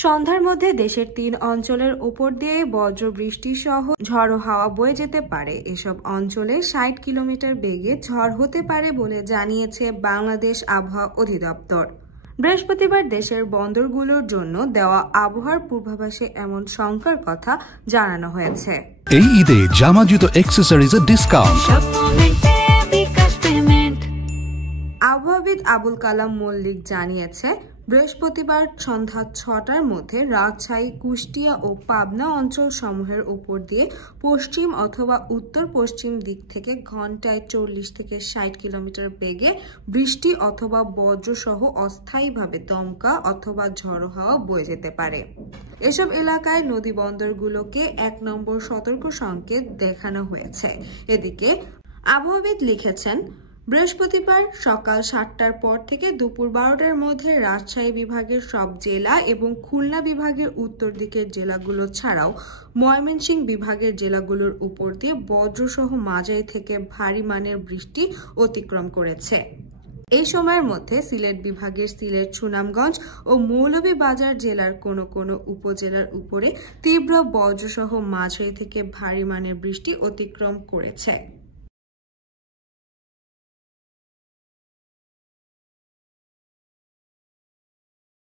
সন্ধ্যার মধ্যে দেশের ৩ অঞ্চলের উপর দিয়ে বজ্র বৃষ্টি সহ ঝড়ো হাওয়া বয়ে যেতে পারে। এসব অঞ্চলে ৬০ কিলোমিটার বেগে ঝড় হতে পারে বলে জানিয়েছে বাংলাদেশ আবহাওয়া অধিদপ্তর। বৃহস্পতিবার দেশের বন্দরগুলোর জন্য দেওয়া আবহাওয়ার পূর্বাভাসে এমন শঙ্কার কথা জানানো হয়েছে। এই ঈদে জামা জুতো অ্যাকসেসরিজের ডিসকাউন্ট। আবহাওয়াবিদ আবুল কালাম মল্লিক জানিয়েছে, বৃহস্পতিবার সন্ধ্যা ৬টার মধ্যে রাজশাহী, কুষ্টিয়া ও পাবনা অঞ্চল সমূহের উপর দিয়ে পশ্চিম অথবা উত্তর পশ্চিম দিক থেকে ঘন্টায় ৪০ থেকে ৬০ কিলোমিটার বেগে বৃষ্টি অথবা বজ্রসহ অস্থায়ীভাবে দমকা অথবা ঝড়ো হাওয়া বয়ে যেতে পারে। এসব এলাকায় নদী বন্দরগুলোকে ১ নম্বর সতর্ক সংকেত দেখানো হয়েছে। এদিকে আবহাওয়াবিদ লিখেছেন, বৃহস্পতিবার সকাল ৭টার পর থেকে দুপুর ১২টার মধ্যে রাজশাহী বিভাগের সব জেলা এবং খুলনা বিভাগের উত্তর দিকের জেলাগুলো ছাড়াও ময়মনসিংহ বিভাগের জেলাগুলোর উপর দিয়ে বজ্রসহ মাঝারি থেকে ভারী মানের বৃষ্টি অতিক্রম করেছে। এই সময়ের মধ্যে সিলেট বিভাগের সিলেট, সুনামগঞ্জ ও মৌলভীবাজার জেলার কোনো কোনো উপজেলার উপরে তীব্র বজ্রসহ মাঝারি থেকে ভারী মানের বৃষ্টি অতিক্রম করেছে।